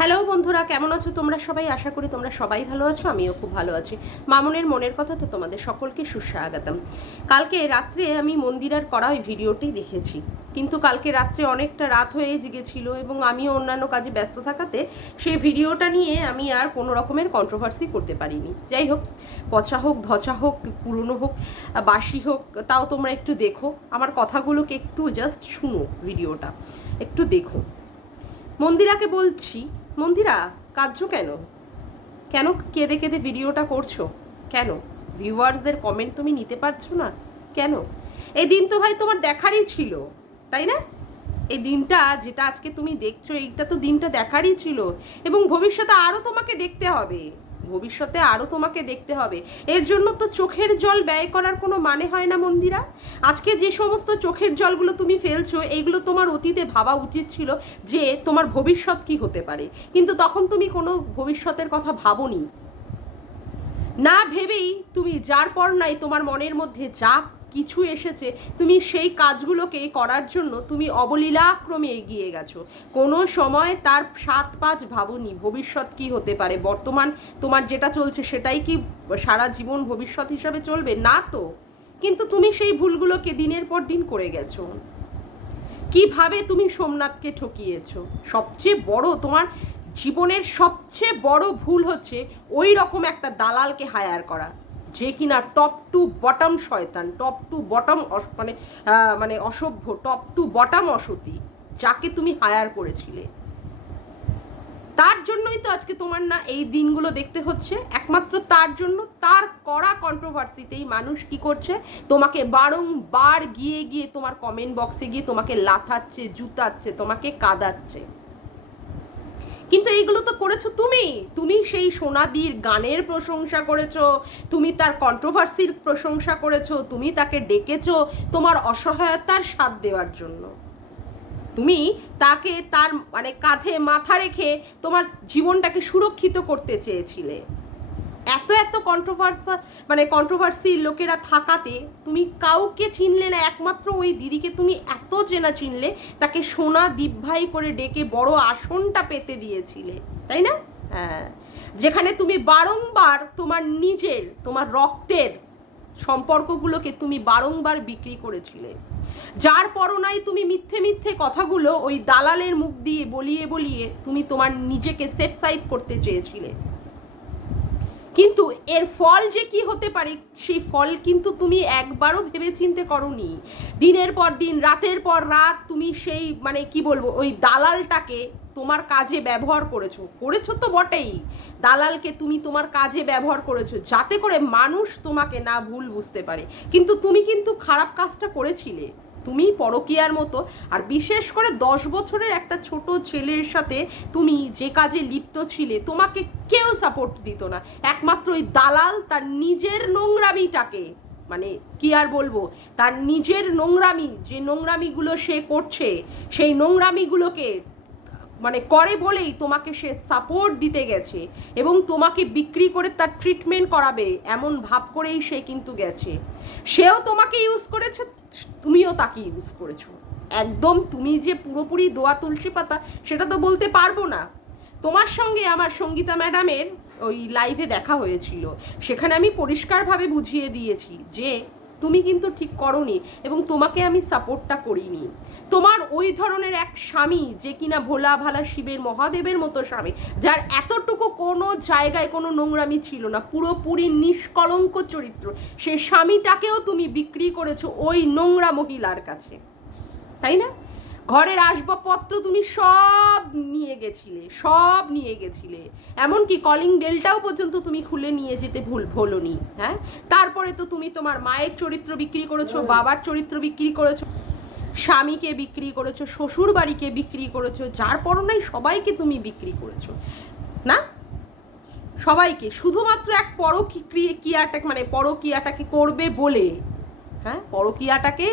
Hello বন্ধুরা, কেমন আছো তোমরা সবাই? আশা করি তোমরা সবাই ভালো আছো, আমিও খুব ভালো আছি। মামনের মনের কথাতে তোমাদের সকলকে সুস্বাগতম। কালকে রাত্রে আমি মন্দিরার করা ওই ভিডিওটি দেখেছি, কিন্তু কালকে রাত্রে অনেকটা রাত হয়ে গেছিল এবং আমিও অন্যান্য কাজে ব্যস্ত থাকাতে সেই ভিডিওটা নিয়ে আমি আর কোনো রকমের কন্ট্রোভার্সি করতে পারিনি। যাই হোক, পচা হোক, ধচা হোক, পুরনো হোক, বাসি হোক, তাও তোমরা একটু দেখো, আমার কথাগুলোকে একটু জাস্ট শুনো, ভিডিওটা একটু দেখো। মন্দিরাকে বলছি, মন্দিরা কাঁদছো কেন? কেন কেঁদে কেঁদে ভিডিওটা করছো? কেন ভিউয়ার্সদের কমেন্ট তুমি নিতে পারছো না? কেন? এই দিন তো ভাই তোমার দেখারই ছিল, তাই না? এই দিনটা যেটা আজকে তুমি দেখছো, এইটা তো দিনটা দেখারই ছিল এবং ভবিষ্যতে আরও তোমাকে দেখতে হবে। ভবিষ্যতে আরও তোমাকে দেখতে হবে। এর জন্য তো চোখের জল ব্যয় করার কোনো মানে হয় না মন্দিরা। আজকে যে সমস্ত চোখের জলগুলো তুমি ফেলছো, এইগুলো তোমার অতীতে ভাবা উচিত ছিল যে তোমার ভবিষ্যৎ কি হতে পারে, কিন্তু তখন তুমি কোনো ভবিষ্যতের কথা ভাবোনি। না ভেবেই তুমি যার পর নাই তোমার মনের মধ্যে যা কিছু এসেছে, তুমি সেই কাজগুলোকে করার জন্য তুমি অবলীলাক্রমে এগিয়ে গেছো। কোনো সময় তার 7-5 ভাবনি ভবিষ্যৎ কি হতে পারে। বর্তমান তোমার যেটা চলছে সেটাই কি সারা জীবন ভবিষ্যৎ হিসাবে চলবে? না তো। কিন্তু তুমি সেই ভুলগুলোকে দিনের পর দিন করে গেছো। কিভাবে তুমি সোমনাথকে ঠকিয়েছো? সবচেয়ে বড় তোমার জীবনের সবচেয়ে বড় ভুল হচ্ছে ওই রকম একটা দালালকে হায়ার করা, যে কিনা টপ টু বটম শয়তান, টপ টু বটম মানে অসভ্য, টপ টু বটম অসতী, যাকে তুমি হায়ার করেছিলে। তার জন্যই তো আজকে তোমার না এই দিনগুলো দেখতে হচ্ছে। একমাত্র তার জন্য, তার করা কন্ট্রোভার্সিতেই মানুষ কি করছে, তোমাকে বারংবার গিয়ে গিয়ে তোমার কমেন্ট বক্সে গিয়ে তোমাকে লাথাচ্ছে, জুতাচ্ছে, তোমাকে কাঁদাচ্ছে। কিন্তু এইগুলো তো করেছো তুমি। তুমি সেই সোনাদির গানের প্রশংসা করেছো, তুমি তার কন্ট্রোভার্সির প্রশংসা করেছো, তুমি তাকে ডেকেছো তোমার অসহায়তার সাথ দেওয়ার জন্য। তুমি তাকে তার মানে কাঁধে মাথা রেখে তোমার জীবনটাকে সুরক্ষিত করতে চেয়েছিলে। এত এত কন্ট্রোভার্সি লোকেরা থাকাতে তুমি কাউকে চিনলে না, একমাত্র ওই দিদিকে তুমি এত চেনা চিনলে, তাকে সোনা দীপভাই করে ডেকে বড় আসনটা পেতে দিয়েছিলে, তাই না? হ্যাঁ, যেখানে তুমি বারংবার তোমার রক্তের সম্পর্কগুলোকে তুমি বারংবার বিক্রি করেছিলে। যার পরনাই তুমি মিথ্যে মিথ্যে কথাগুলো ওই দালালের মুখ দিয়ে বলিয়ে বলিয়ে তুমি তোমার নিজেকে সেফ সাইড করতে চেয়েছিলে। কিন্তু এর ফল যে কি হতে পারে সেই ফল কিন্তু তুমি একবারও ভেবেচিন্তে করোনি। দিনের পর দিন, রাতের পর রাত তুমি সেই মানে কি বলবো, ওই দালালটাকে তোমার কাজে ব্যবহার করেছো তো বটেই। দালালকে তুমি তোমার কাজে ব্যবহার করেছো যাতে করে মানুষ তোমাকে না ভুল বুঝতে পারে, কিন্তু তুমি কিন্তু খারাপ কাজটা করেছিলে। তুমি পরকীয়ার মতো, আর বিশেষ করে 10 বছরের একটা ছোট ছেলের সাথে তুমি যে কাজে লিপ্ত ছিলে, তোমাকে কেউ সাপোর্ট দিত না। একমাত্র ওই দালাল তার নিজের নোংরামিটাকে, মানে কি আর বলবো, তার নিজের নোংরামি, যে নোংরামিগুলো সে করছে সেই নোংরামিগুলোকে মানে করে বলেই তোমাকে সে সাপোর্ট দিতে গেছে এবং তোমাকে বিক্রি করে তার ট্রিটমেন্ট করাবে এমন ভাব করেই সে কিন্তু গেছে। সেও তোমাকে ইউজ করেছে, তুমিও তাকে ইউজ করেছো। একদম তুমি যে পুরোপুরি দোয়া তুলসী পাতা সেটা তো বলতে পারবো না। তোমার সঙ্গে আমার সঙ্গীতা ম্যাডামের ওই লাইভে দেখা হয়েছিল, সেখানে আমি পরিষ্কারভাবে বুঝিয়ে দিয়েছি যে তুমি কিন্তু ঠিক করোনি এবং তোমাকে আমি সাপোর্টটা করিনি। তোমার ওই ধরনের এক স্বামী, যে কিনা ভোলা ভালা শিবের মহাদেবের মতো স্বামী, যার এতটুকু কোনো জায়গায় কোনো নোংরামি ছিল না, পুরোপুরি নিষ্কলঙ্ক চরিত্র, সে স্বামীটাকেও তুমি বিক্রি করেছো ওই নোংরা মহিলার কাছে, তাই না? ঘরের আসবাবপত্র তুমি সব নিয়ে গেছিলে, এমনকি কলিং বেলটাও পর্যন্ত তুমি খুলে নিয়ে যেতে ভুলোনি। হ্যাঁ, তারপরে তো তুমি তোমার মায়ের চরিত্র বিক্রি করেছো, বাবার চরিত্র বিক্রি করেছো, স্বামীকে বিক্রি করেছো, শ্বশুর বাড়িকে বিক্রি করেছো, যার পরনাই সবাইকে তুমি বিক্রি করেছো না? সবাইকে শুধুমাত্র এক পরকীয়াটাকে করবে বলে, হ্যাঁ, পরকীয়াটাকে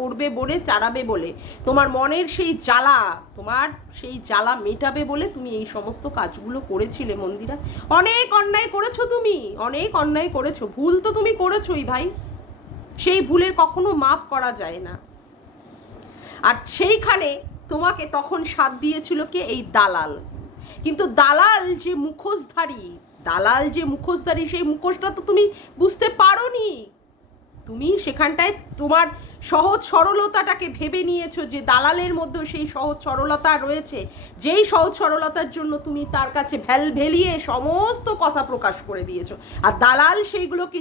করবে বলে, চালাবে বলে, তোমার মনের সেই জ্বালা মেটাবে বলে তুমি এই সমস্ত কাজগুলো করেছিলে মন্দিরা। অনেক অন্যায় করেছো তুমি, অনেক অন্যায় করেছো, ভুল তো তুমি করেছোই ভাই, সেই ভুলের কখনো মাপ করা যায় না। আর সেইখানে তোমাকে তখন সাথ দিয়েছিল কে? এই দালাল। কিন্তু দালাল যে মুখোশধারী সেই মুখোশটা তো তুমি বুঝতে পারোনি। তুমি সেখানটায় তোমার সহজ সরলতাটাকে ভেবে নিয়েছো যে দালালের মধ্যেও সেই সহজ সরলতা রয়েছে, যেই সহজ সরলতার জন্য তুমি তার কাছে ভেলিয়ে সমস্ত কথা প্রকাশ করে দিয়েছো। আর দালাল সেইগুলোকে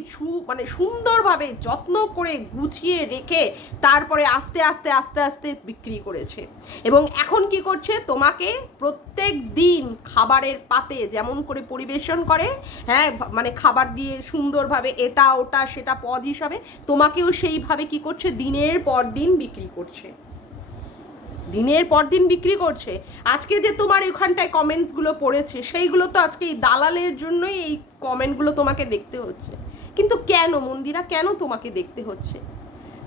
মানে সুন্দরভাবে যত্ন করে গুছিয়ে রেখে তারপরে আস্তে আস্তে আস্তে আস্তে বিক্রি করেছে। এবং এখন কি করছে, তোমাকে প্রত্যেক দিন খাবারের পাতে যেমন করে পরিবেশন করে, হ্যাঁ মানে খাবার দিয়ে সুন্দরভাবে এটা ওটা সেটা পদ হিসাবে তোমাকেও সেইভাবে কি করছে, দিনের পর দিন বিক্রি করছে, দিনের পর দিন বিক্রি করছে। আজকে যে তোমার ওখানটায় কমেন্টসগুলো পড়েছে সেইগুলো তো আজকে এই দালালের জন্যই এই কমেন্টগুলো তোমাকে দেখতে হচ্ছে। কিন্তু কেন মন্দিরা, কেন তোমাকে দেখতে হচ্ছে?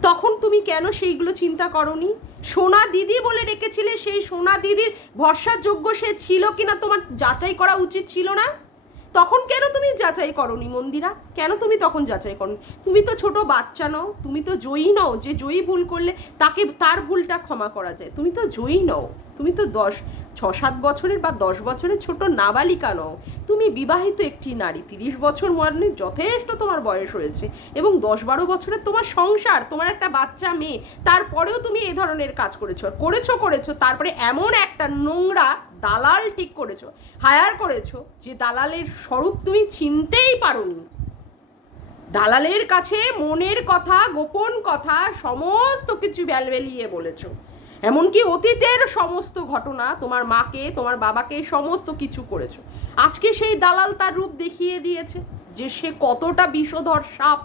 তখন তুমি কেন সেইগুলো চিন্তা করনি? সোনা দিদি বলে রেখেছিলে, সেই সোনা দিদির ভরসাযোগ্য সে ছিল কিনা তোমার যাচাই করা উচিত ছিল না? তখন কেন তুমি যাচাই করনি মন্দিরা? কেন তুমি তখন যাচাই করনি? তুমি তো ছোট বাচ্চা নও, তুমি তো জয়ী নও যে জয়ী ভুল করলে তাকে তার ভুলটা ক্ষমা করা যায়। তুমি তো জয়ী নও, তুমি তো 6-7 বছরের বা 10 বছরের ছোট নাবালিকা নও, তুমি বিবাহিত একটি নারী। 30 বছর মানে যথেষ্ট তোমার বয়স হয়েছে, এবং 10-12 বছরের তোমার সংসার, তোমার একটা বাচ্চা মেয়ে, তারপরেও তুমি এ ধরনের কাজ করেছো। তারপরে এমন একটা নোংরা দালাল ঠিক করেছো, হায়ার করেছো, যে দালালের স্বরূপ তুমি চিনতেই পারোনি। দালালের কাছে মনের কথা, গোপন কথা সমস্ত কিছু ভেলিয়ে বলেছো। এমনকি অতীতের সমস্ত ঘটনা, তোমার মাকে তোমার বাবাকে সমস্ত কিছু করেছো। আজকে সেই দালাল তার রূপ দেখিয়ে দিয়েছে যে সে কতটা বিষধর সাপ,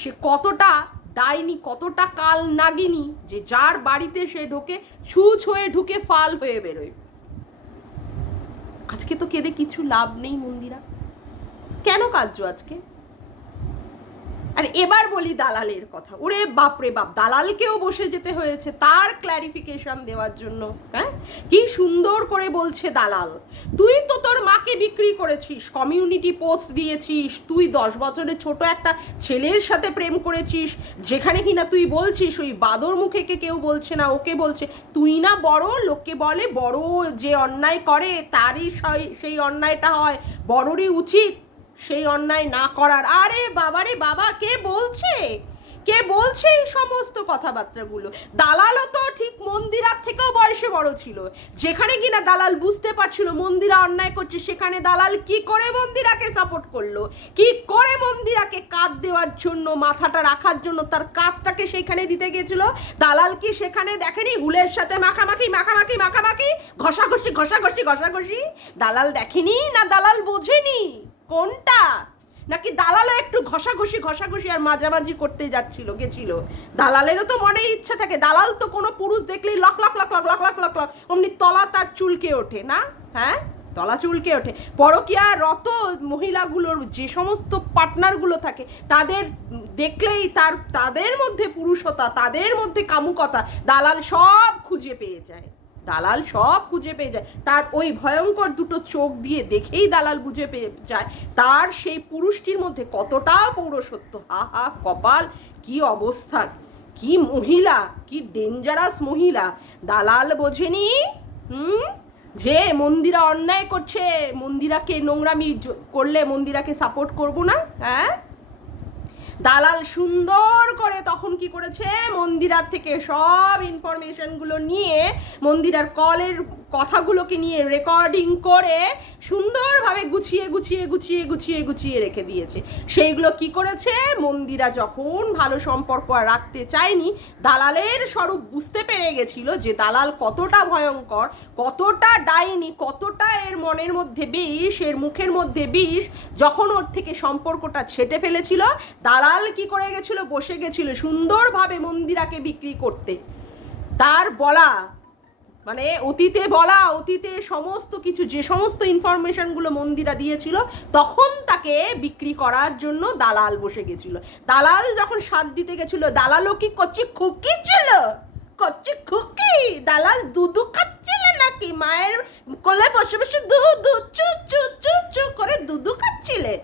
সে কতটা ডাইনি, কতটা কাল নাগিনী, যে যার বাড়িতে সে ঢোকে ছুঁচ হয়ে ঢুকে ফাল হয়ে বেরোয়। আজকে তো কেঁদে কিছু লাভ নেই মন্দিরা, কেন কাঁদছো আজকে? আর এবার বলি দালালের কথা। ওরে বাপরে বাপ, দালালকেও বসে যেতে হয়েছে তার ক্ল্যারিফিকেশন দেওয়ার জন্য। হ্যাঁ, কি সুন্দর করে বলছে দালাল, তুই তো তোর মাকে বিক্রি করেছিস, কমিউনিটি পোস্ট দিয়েছিস, তুই 10 বছরের ছোট একটা ছেলের সাথে প্রেম করেছিস, যেখানে কিনা তুই বলছিস ওই বাদর মুখেকে কেউ বলছে না, ওকে বলছে তুই না বড়, লোককে বলে বড় যে অন্যায় করে তারই সেই অন্যায়টা হয়, বড়রই উচিত সেই অন্যায় না করার। আরে বাবারে বাবা, কে বলছে এই সমস্ত কথাবার্তাগুলো? দালালও তো ঠিক মন্দিরার থেকেও বয়সে বড় ছিল। যেখানে কিনা দালাল বুঝতে পারছিল মন্দিরা অন্যায় করছে, সেখানে দালাল কি করে মন্দিরাকে সাপোর্ট করলো, কি করে মন্দিরাকে কাঁধ দেওয়ার জন্য, মাথাটা রাখার জন্য তার কাঁধটাকে সেখানে দিতে গেছিল। দালাল কি সেখানে দেখেনি হুলের সাথে মাখামাখি ঘষাঘষি? দালাল দেখেনি না দালাল বোঝেনি কোনটা? নাকি দালালও একটু ঘষাঘষি আর মাঝামাঝি করতে গেছিল? দালালেরও তো মনে ইচ্ছা থাকে, দালাল তো কোনো পুরুষ দেখলেই lock lock lock lock lock lock lock lock অমনি তলা তার চুলকে ওঠে না? হ্যাঁ, তলা চুলকে ওঠে। পরকীয়া রত মহিলাগুলোর যে সমস্ত পার্টনারগুলো থাকে তাদের দেখলেই তাদের মধ্যে পুরুষতা, তাদের মধ্যে কামুকতা দালাল সব খুঁজে পেয়ে যায়। তার ওই ভয়ঙ্কর দুটো চোখ দিয়ে দেখেই দালাল বুঝে পেয়ে যায় তার সেই পুরুষটির মধ্যে কতটা পৌরসত্ব। হা হা কপাল, কি অবস্থা, কি মহিলা, কি ডেঞ্জারাস মহিলা। দালাল বোঝেনি যে মন্দিরা অন্যায় করছে, মন্দিরাকে নোংরামি করলে মন্দিরাকে সাপোর্ট করবো না। হ্যাঁ, দালাল সুন্দর করে তখন কি করেছে, মন্দিরার থেকে সব ইনফরমেশনগুলো নিয়ে, মন্দিরার কলের কথাগুলোকে নিয়ে রেকর্ডিং করে সুন্দরভাবে গুছিয়ে রেখে দিয়েছে। সেইগুলো কি করেছে, মন্দিরা যখন ভালো সম্পর্ক আর রাখতে চায়নি, দালালের স্বরূপ বুঝতে পেরে গেছিল যে দালাল কতটা ভয়ঙ্কর, কতটা ডাইনি, কতটা এর মনের মধ্যে বিষ, এর মুখের মধ্যে বিষ। যখন ওর থেকে সম্পর্কটা ছেটে ফেলেছিল, দালাল কি করে গেছিল, বসে গেছিল সুন্দরভাবে মন্দিরাকে বিক্রি করতে। তার বলা মানে অতীতে সমস্ত কিছু, যে সমস্ত ইনফরমেশনগুলো মন্দিরা দিয়েছিল, তখন তাকে বিক্রি করার জন্য দালাল বসে গেছিল। দালাল যখন সাথ দিতে গেছিল, দালালও কি কচ্ছি খুকি ছিল, দালাল দুধু খাচ্ছিল নাকি? মায়ের কোলে বসে বসে দুধু চু করে দুধু খাচ্ছিলে,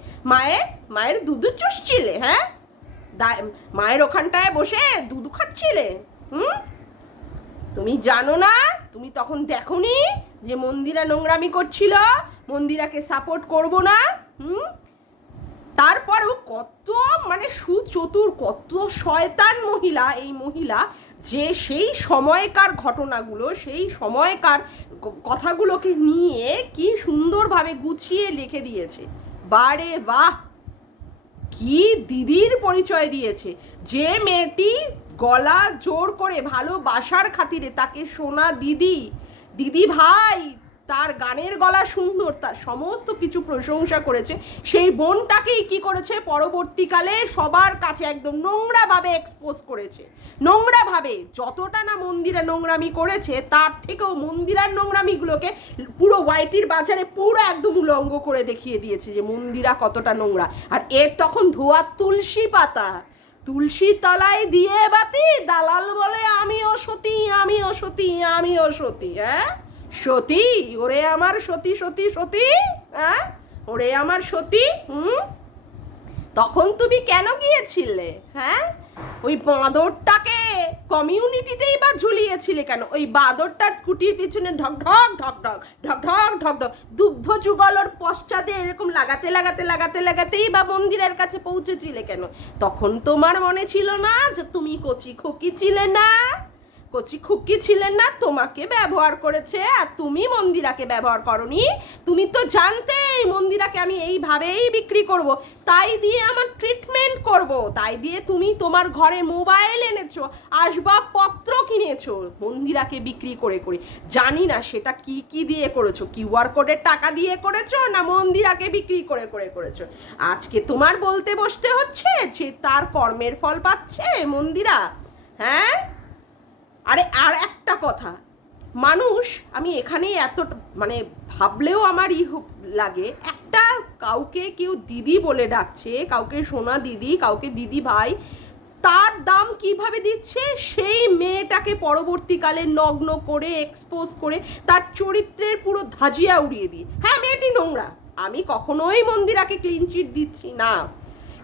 মায়ের দুধু চুষছিলে? হ্যাঁ, মায়ের ওখানটায় বসে দুধু খাচ্ছিলে? তুমি জানো না, তুমি তখন দেখোনি যে মন্দিরা নোংরামি করছিল, মন্দিরাকে সাপোর্ট করবো না। তারপরেও কত মানে সুচতুর, কত শয়তান মহিলা এই মহিলা, যে সেই সময়কার ঘটনাগুলো, সেই সময়কার কথাগুলোকে নিয়ে কি সুন্দরভাবে গুছিয়ে লিখে দিয়েছে। বারে বাহ, কি দিদির পরিচয় দিয়েছে। যে মেয়েটি গলা জোর করে ভালোবাসার খাতিরে তাকে সোনা দিদি, দিদি ভাই, তার গানের গলা সুন্দর, তার সমস্ত কিছু প্রশংসা করেছে, সেই বোনটাকেই কি করেছে পরবর্তীকালে সবার কাছে একদম নোংরাভাবে এক্সপোজ করেছে। নোংরাভাবে, যতটা না মন্দিরা নোংরামি করেছে তার থেকেও মন্দিরার নোংরামিগুলোকে পুরো ওয়াইটির বাজারে পুরো একদম উলঙ্গ করে দেখিয়ে দিয়েছে যে মন্দিরা কতটা নোংরা। আর এর তখন ধোয়া তুলসী পাতা, তুলসী তলায় দিয়ে বাতি, দালাল বলে আমিও সতী, আমিও সতী, আমিও সতী। হ্যাঁ সতী, ওরে আমার সতী, সতী, সতী, হ্যাঁ ওরে আমার সতী। তখন তুমি কেন গিয়েছিলে? হ্যাঁ ওই বাঁদরটাকে কমিউনিটিতেই বা ঝুলিয়েছিলে কেন? ওই বাঁদরটার স্কুটির পিছনে ঢক ঢক ঢক ঢক ঢক ঢক ঢক ঢক দুগ্ধ যুগলর পশ্চাতে এরকম লাগাতে লাগাতে লাগাতে লাগাতেই বা মন্দিরের কাছে পৌঁছেছিলে কেন? তখন তোমার মনে ছিল না যে তুমি কচি খোকি ছিলে না? কচি খুকি ছিলেন না, তোমাকে ব্যবহার করেছে আর তুমি মন্দিরাকে ব্যবহার করনি। তুমি তো জানতে মন্দিরাকে আমি এইভাবেই বিক্রি করব, তাই দিয়ে আমার ট্রিটমেন্ট করব, তাই দিয়ে তুমি তোমার ঘরে মোবাইল এনেছো, আসবাবপত্র কিনেছো মন্দিরাকে বিক্রি করে করে। জানি না সেটা কি কি দিয়ে করেছো, কিউআর কোডের টাকা দিয়ে করেছো না মন্দিরাকে বিক্রি করে করে করেছো। আজকে তোমার বলতে বসতে হচ্ছে যে তার কর্মের ফল পাচ্ছে মন্দিরা। হ্যাঁ আরে আর একটা কথা, মানুষ, আমি এখানে এত মানে ভাবলেও আমার লাগে, একটা কাউকে কেউ দিদি বলে ডাকছে, কাউকে সোনা দিদি, কাউকে দিদি ভাই, তার দাম কিভাবে দিচ্ছে সেই মেয়েটাকে পরবর্তীকালে নগ্ন করে এক্সপোজ করে তার চরিত্রের পুরো ধাজিয়া উড়িয়ে দিয়ে। হ্যাঁ মেয়েটি নোংরা, আমি কখনোই মন্দিরাকে ক্লিন চিট দিচ্ছি না,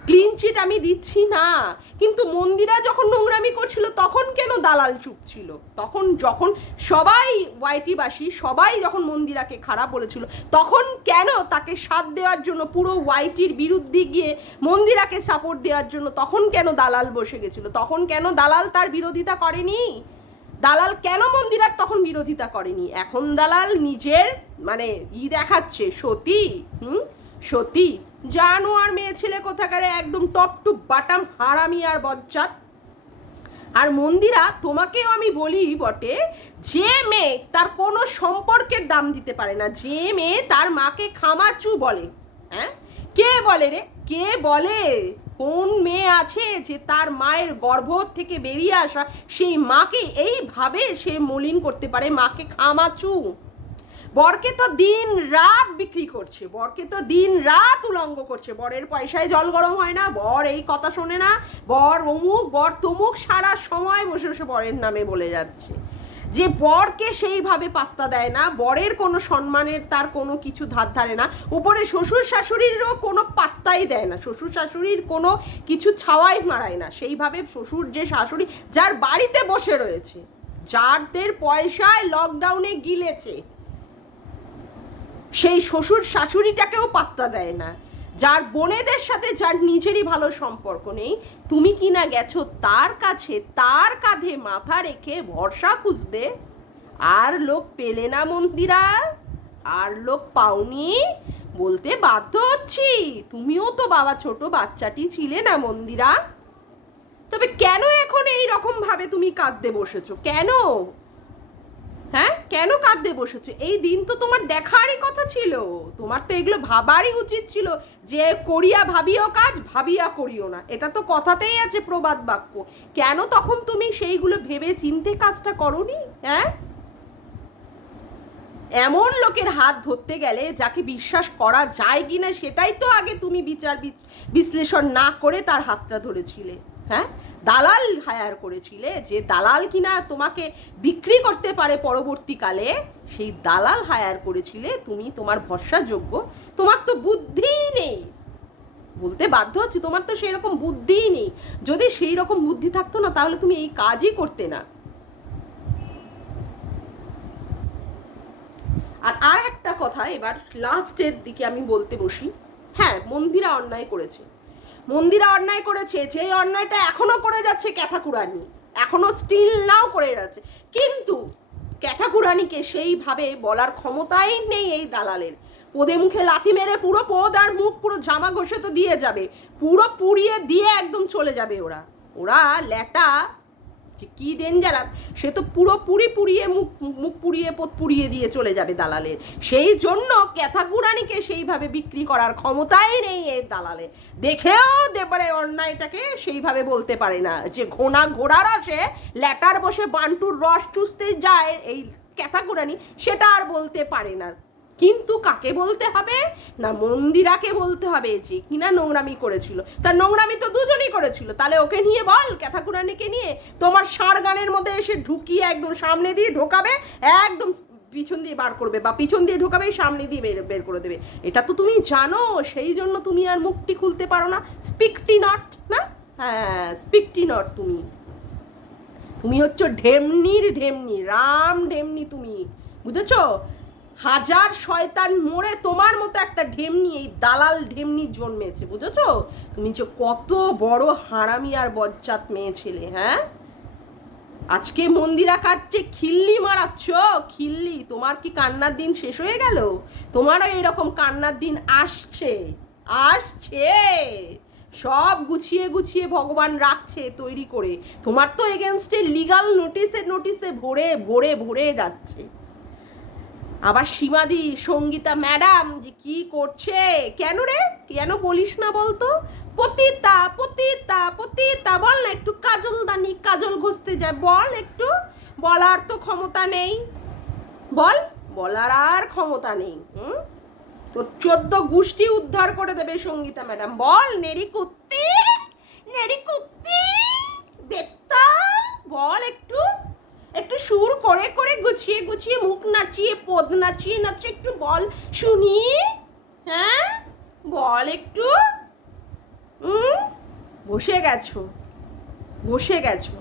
ক্লিন চিট আমি দিচ্ছি না, কিন্তু মন্দিরা যখন নোংরামি করছিল তখন কেন দালাল চুপ ছিল? তখন যখন সবাই ওয়াইটিবাসী সবাই যখন মন্দিরাকে খারাপ বলেছিল তখন কেন তাকে সাথ দেওয়ার জন্য পুরো ওয়াইটির বিরুদ্ধে গিয়ে মন্দিরাকে সাপোর্ট দেওয়ার জন্য তখন কেন দালাল বসে গেছিল? তখন কেন দালাল তার বিরোধিতা করেনি? দালাল কেন মন্দিরার তখন বিরোধিতা করেনি? এখন দালাল নিজের মানে দেখাচ্ছে সতী, সতী জানোয়ার মেয়ে ছেলে কোথাকারে, একদম টপ টু বাটাম হারামি আর বজ্জাত। আর মন্দিরা তোমাকেও আমি বলি বটে, যে মেয়ে তার কোনো সম্পর্কের দাম দিতে পারে না, যে মেয়ে তার মাকে খামাচু বলে, হ্যাঁ কে বলে রে, কে বলে? কোন মেয়ে আছে যে তার মায়ের গর্ভ থেকে বেরিয়ে আসা সেই মাকে এইভাবে সে মলিন করতে পারে, মাকে খামাচু? বরকে তো দিন রাত বিক্রি করছে, বরকে তো দিন রাত উলঙ্গ করছে, বরের পয়সায় জল গরম হয় না, বর এই কথা শোনে না, বর অমুক বর তমুক, সারা সময় বসে বসে বরের নামে বলে যাচ্ছে। যে বরকে সেইভাবে পাত্তা দেয় না, বরের কোনো সম্মানের তার কোনো কিছু ধার ধারে না, উপরে শ্বশুর শাশুড়িরও কোনো পাত্তাই দেয় না, শ্বশুর শাশুড়ির কোনো কিছু ছাওয়াই মারায় না। সেইভাবে শ্বশুর যে শাশুড়ি যার বাড়িতে বসে রয়েছে, যাদের পয়সায় লকডাউনে গিলেছে, সেই শ্বশুর শাশুড়িটাকেও পাত্তা দেয় না, যার বোনেদের সাথে যার নিজেরই ভালো সম্পর্ক নেই, তুমি কি না গেছো তার কাছে, তার কাঁধে মাথা রেখে ভরসা খুঁজতে? আর লোক পেলে না মন্দিরা, আর লোক পাওনি? বলতে বাধ্য হচ্ছি, তুমিও তো বাবা ছোট বাচ্চাটি ছিলে না মন্দিরা। তবে কেন এখন এই রকম ভাবে তুমি কাঁদতে বসেছো? কেন? হ্যাঁ কেন কাঁদতে বসেছো? এই দিন তো তোমার দেখারই কথা ছিল, তোমার তো এগুলো ভাবারই উচিত ছিল যে করিয়া ভাবিও কাজ, ভাবিয়া করিও না, এটা তো কথাতেই আছে প্রবাদ বাক্য। কেন তখন তুমি সেইগুলো ভেবে চিনতে কাজটা করোনি? হ্যাঁ এমন লোকের হাত ধরতে গেলে যাকে বিশ্বাস করা যায় কিনা সেটাই তো আগে তুমি বিচার বিশ্লেষণ না করে তার হাতটা ধরেছিলে। হ্যাঁ দালাল হায়ার করেছিলে, যে দালাল কিনা তোমাকে বিক্রি করতে পারে পরবর্তীকালে, সেই দালাল হায়ার করেছিলে তুমি, তোমার ভরসাযোগ্য। তোমার তো বুদ্ধিই নেই, বলতে বাধ্য হচ্ছে, তোমার তো সেই রকম বুদ্ধিই নেই। যদি সেই রকম বুদ্ধি থাকতো না তাহলে তুমি এই কাজই করতে না। এবার লাস্টের দিকে আমি বলতে বসি, হ্যাঁ মন্দিরা অন্যায় করেছে, মন্দিরা অন্যায় করেছে, যে অন্যায়টা এখনো করে যাচ্ছে ক্যাথাকুরানি, এখনো স্টিল নাও করে যাচ্ছে, কিন্তু ক্যাথাকুরানিকে সেইভাবে বলার ক্ষমতাই নেই এই দালালের। পোদে মুখে লাথি মেরে পুরো পোদ আর মুখ পুরো জামা ঘষে তো দিয়ে যাবে, পুরো পুড়িয়ে দিয়ে একদম চলে যাবে ওরা। ওরা ল্যাটা যে কি ডেঞ্জারাস, সে তো পুরো পুড়িয়ে মুখ পুড়িয়ে পোত পুড়িয়ে দিয়ে চলে যাবে দালালের। সেই জন্য ক্যাথাকুরানিকে সেইভাবে বিক্রি করার ক্ষমতাই নেই এই দালালে, দেখেও দেবারে অন্যায়টাকে সেইভাবে বলতে পারে না। যে ঘোড়ার আসে ল্যাটার বসে বান্টুর রস চুষতে যায় এই ক্যাথাকুরানি, সেটা আর বলতে পারে না। কিন্তু কাকে বলতে হবে না, মন্দিরাকে বলতে হবে যে কিনা নোংরামি করেছিল। তার নোংরামি তো দুজনই করেছিল, তাহলে ওকে নিয়ে বল, ক্যাথাকুরানিকে নিয়ে তোমার ষাঁড় গানের মধ্যে এসে ঢুকিয়ে একদম সামনে দিয়ে ঢোকাবে, একদম পিছন দিয়ে বার করবে, বা পিছন দিয়ে ঢোকাবে সামনে দিয়ে বের করে দেবে। এটা তো তুমি জানো, সেই জন্য তুমি আর মুখটি খুলতে পারো না। স্পিকটি নট না, হ্যাঁ স্পিকটি নট, তুমি হচ্ছে ঢেমনির ঢেমনি, রাম ঢেমনি তুমি, বুঝেছো? হাজার শয়তান মোড়ে তোমার মতো একটা ঢেমনি, এই দালাল ঢেমনি জন্মেছে, বুঝেছো? তুমি যে কত বড় হারামি আর বজ্জাত মেয়ে ছেলে। হ্যাঁ, আজকে মন্দিরা কাটছে খিল্লি মারাচ্ছ, খিল্লি। তোমার কি কান্নার দিন শেষ হয়ে গেল? তোমারও এরকম কান্নার দিন আসছে, আসছে, সব গুছিয়ে গুছিয়ে ভগবান রাখছে তৈরি করে। তোমার তো এগেনস্টে লিগাল নোটিসে ভরে ভরে ভরে যাচ্ছে। আবার সীমাদি সঙ্গীতা ম্যাডাম যে কি করছে, কেন রে, কেন বলিস না বলতো? পতিতা পতিতা পতিতা, বল না একটু কাজল দানি, কাজল ঘষতে যায়, বল একটু। বলার তো ক্ষমতা নেই, বল, বলার আর ক্ষমতা নেই। তোর 14 গোষ্ঠী উদ্ধার করে দেবে সঙ্গীতা ম্যাডাম। বল নেড়ি কুত্তি, নেড়ি কুত্তি বেত্তা, বল একটু, একটু সুর করে করে গুছিয়ে গুছিয়ে মুখ নাচিয়ে পদ নাচিয়ে নাচিয়ে একটু বল শুনি। হ্যাঁ বল একটু। বসে গেছো, বসে গেছো।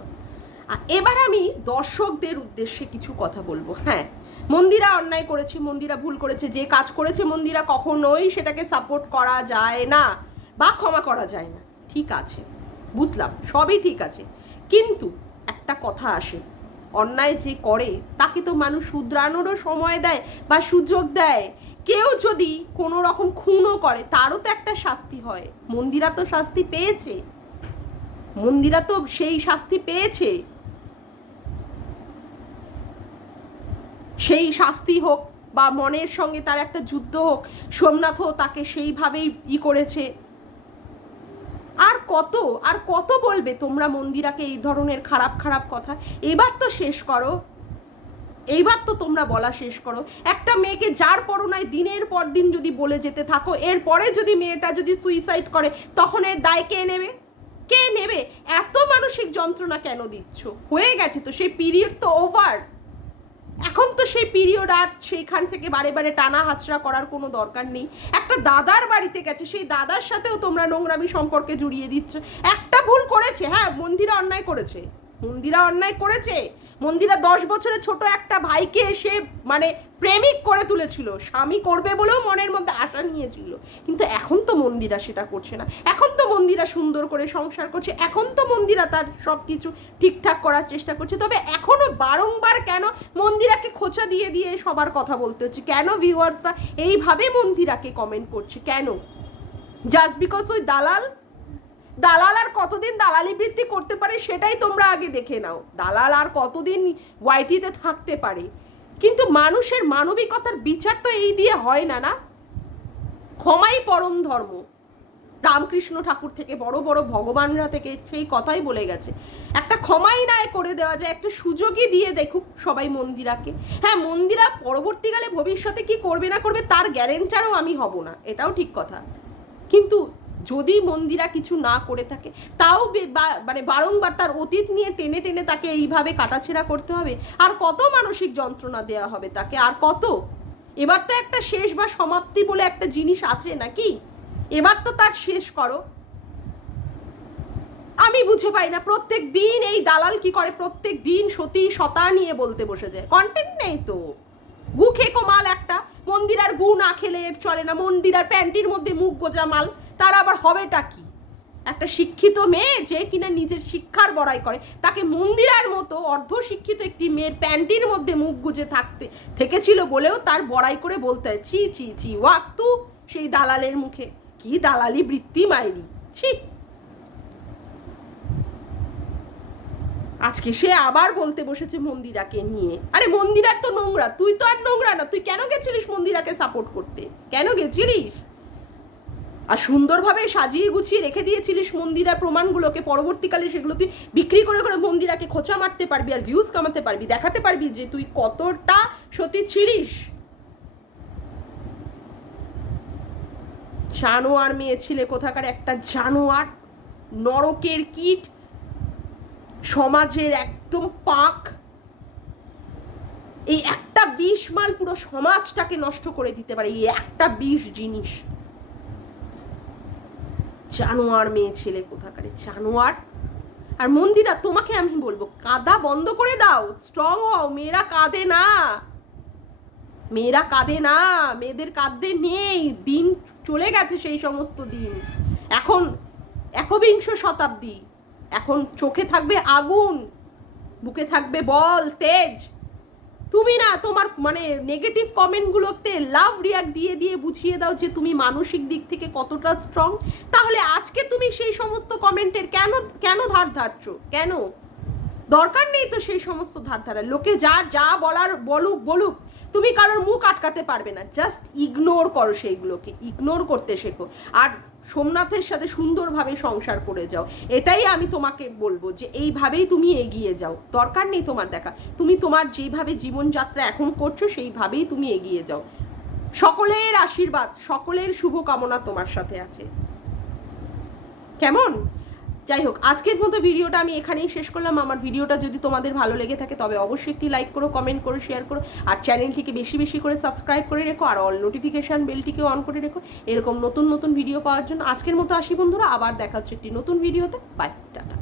আর এবার আমি দর্শকদের উদ্দেশ্যে কিছু কথা বলবো। হ্যাঁ, মন্দিরা অন্যায় করেছে, মন্দিরা ভুল করেছে, যে কাজ করেছে মন্দিরা কখনোই সেটাকে সাপোর্ট করা যায় না বা ক্ষমা করা যায় না। ঠিক আছে, বুঝলাম, সবই ঠিক আছে, কিন্তু একটা কথা আসে, অন্যায় যে করে তাকে তো মানুষ শুধরানোরও সময় দেয় বা সুযোগ দেয়। কেউ যদি কোনো রকম খুনও করে তারও তো একটা শাস্তি হয়। মন্দিরা তো শাস্তি পেয়েছে, মন্দিরা তো সেই শাস্তি পেয়েছে। সেই শাস্তি হোক বা মনের সঙ্গে তার একটা যুদ্ধ হোক, সোমনাথও তাকে সেইভাবেই করেছে। আর কত বলবে তোমরা মন্দিরাকে এই ধরনের খারাপ খারাপ কথা? এবার তো শেষ করো, এইবার তো তোমরা বলা শেষ করো। একটা মেয়েকে যার পরনায় দিনের পর দিন যদি বলে যেতে থাকো, এরপরে যদি মেয়েটা যদি সুইসাইড করে, তখন এর দায় কে নেবে? কে নেবে? এত মানসিক যন্ত্রণা কেন দিচ্ছ? হয়ে গেছে তো, সেই পিরিয়ড তো ওভার। এখন তো সেই পিরিয়ড আর সেইখান থেকে বারে বারে টানা হাতড়া করার কোনো দরকার নেই। একটা দাদার বাড়িতে গেছে, সেই দাদার সাথেও তোমরা নোংরামি সম্পর্কে জড়িয়ে দিচ্ছ। একটা ভুল করেছে, হ্যাঁ মন্দিরা অন্যায় করেছে, মন্দিরা অন্যায় করেছে। মন্দিরা 10 বছরের ছোট একটা ভাইকে সে মানে প্রেমিক করে তুলেছিল, স্বামী করবে বলেও মনের মধ্যে আশা নিয়েছিল। কিন্তু এখন তো মন্দিরা সেটা করছে না, এখন তো মন্দিরা সুন্দর করে সংসার করছে, এখন তো মন্দিরা তার সব কিছু ঠিকঠাক করার চেষ্টা করছে। তবে এখনো বারংবার কেন মন্দিরাকে খোঁচা দিয়ে দিয়ে সবার কথা বলতে হচ্ছে? কেন ভিউয়ার্সরা এইভাবে মন্দিরাকে কমেন্ট করছে? কেন? জাস্ট বিকজ ওই দালাল আর কতদিন দালালি বৃত্তি করতে পারে সেটাই তোমরা আগে দেখে নাও। দালাল আর কতদিন ওয়াইটিতে থাকতে পারে? কিন্তু মানুষের মানবিকতার বিচার তো এই দিয়ে হয় না, না? ক্ষমাই পরম ধর্ম। রামকৃষ্ণ ঠাকুর থেকে বড় বড় ভগবানরা থেকে সেই কথাই বলে গেছে। একটা ক্ষমাই না করে দেওয়া যায়, একটা সুযোগই দিয়ে দেখুক সবাই মন্দিরাকে। হ্যাঁ, মন্দিরা পরবর্তীকালে ভবিষ্যতে কি করবে না করবে তার গ্যারেন্টারও আমি হব না, এটাও ঠিক কথা। কিন্তু যদি মন্দিরা কিছু না করে থাকে, তাও মানে বারংবার তার অতীত নিয়ে টেনে টেনে তাকে এইভাবে কাটাছেড়া করতে হবে? আর কত মানসিক যন্ত্রণা দেওয়া হবে তাকে? আর কত? এবার তো একটা শেষ বা সমাপ্তি বলে একটা জিনিস আছে নাকি? এবার তো তার শেষ করো। আমি বুঝে পাই না, প্রত্যেক দিন এই দালাল কি করে, প্রত্যেক দিন সতী সতা নিয়ে বলতে বসে যায়, কন্টেন্ট নেই তো। গু খেকো মাল একটা, মন্দিরার গু না খেলে এর চলে না, মন্দিরার প্যান্টির মধ্যে মুখ গোজা মাল, তার আবার হবেটা কি? একটা শিক্ষিত মেয়ে যে কিনা নিজের শিক্ষার বড়াই করে, তাকে মন্দিরার মতো অর্ধশিক্ষিত একটি মেয়ের প্যান্টির মধ্যে মুখ গুজে থেকেছিল বলেও তার বড়াই করে বলতে হয় ছি ছি ছি ওয়াক্তু সেই দালালের মুখে, কি দালালি বৃত্তি মাইরি, ছি। আজকে সে আবার বলতে বসেছে মন্দিরাকে নিয়ে, আরে মন্দিরার তো নোংরা, তুই তো আর নোংরা না, তুই কেন গেছিলিস মন্দিরাকে সাপোর্ট করতে, কেন গেছিলিস? আর সুন্দরভাবে সাজিয়ে গুছিয়ে রেখে দিয়েছিলিস মন্দিরার প্রমাণগুলোকে, পরবর্তীকালে সেগুলো তুই বিক্রি করে করে মন্দিরাকে খোঁচা মারতে পারবি আর ভিউজ কামাতে পারবি, দেখাতে পারবি যে তুই কতটা সতী ছিলিস। জানোয়ার মেয়ে ছিলে কোথাকার একটা, জানোয়ার, নরকের কীট, সমাজের একদম পাক। এই একটা বিষ মাল পুরো সমাজটাকে নষ্ট করে দিতে পারে, এই একটা বিষ জিনিস। জানোয়ার মেয়ে ছেলে কোথাকারে, জানোয়ার। আর মন্দিরা, তোমাকে আমি বলবো কাঁদা বন্ধ করে দাও, স্ট্রং হও। মেয়েরা কাঁদে না, মেয়েরা কাঁদে না, মেয়েদের কাঁদতে নেই, দিন চলে গেছে সেই সমস্ত দিন। এখন একবিংশ শতাব্দী, এখন চোখে থাকবে আগুন, বুকে থাকবে বল, তেজ। তুমি না তোমার মানে নেগেটিভ কমেন্টগুলোতে লাভ রিয়াক্ট দিয়ে দিয়ে বুঝিয়ে দাও যে তুমি মানসিক দিক থেকে কতটা স্ট্রং। তাহলে আজকে তুমি সেই সমস্ত কমেন্টের কেন কেন ধার ধারছো? কেন? দরকার নেই তো সেই সমস্ত ধার ধারা। লোকে যা যা বলার বলুক বলুক, তুমি কারোর মুখ আটকাতে পারবে না। জাস্ট ইগনোর করো, সেইগুলোকে ইগনোর করতে শেখো আর সোমনাথের সাথে সুন্দরভাবে সংসার করে যাও। এটাই আমি তোমাকে বলবো যে এইভাবেই তুমি এগিয়ে যাও, দরকার নেই তোমার দেখা। তুমি তোমার যেভাবে জীবনযাত্রা এখন করছো সেইভাবেই তুমি এগিয়ে যাও। সকলের আশীর্বাদ, সকলের শুভকামনা তোমার সাথে আছে, কেমন? যাই হোক, আজকের মতো ভিডিওটা আমি এখানেই শেষ করলাম। আমার ভিডিওটা যদি তোমাদের ভালো লেগে থাকে তবে অবশ্যই একটি লাইক করো, কমেন্ট করো, শেয়ার করো, আর চ্যানেলটিকে বেশি বেশি করে সাবস্ক্রাইব করে রেখো, আর অল নোটিফিকেশান বেলটিকেও অন করে রেখো এরকম নতুন নতুন ভিডিও পাওয়ার জন্য। আজকের মতো আসি বন্ধুরা, আবার দেখা হচ্ছে একটি নতুন ভিডিওতে। Bye, tata.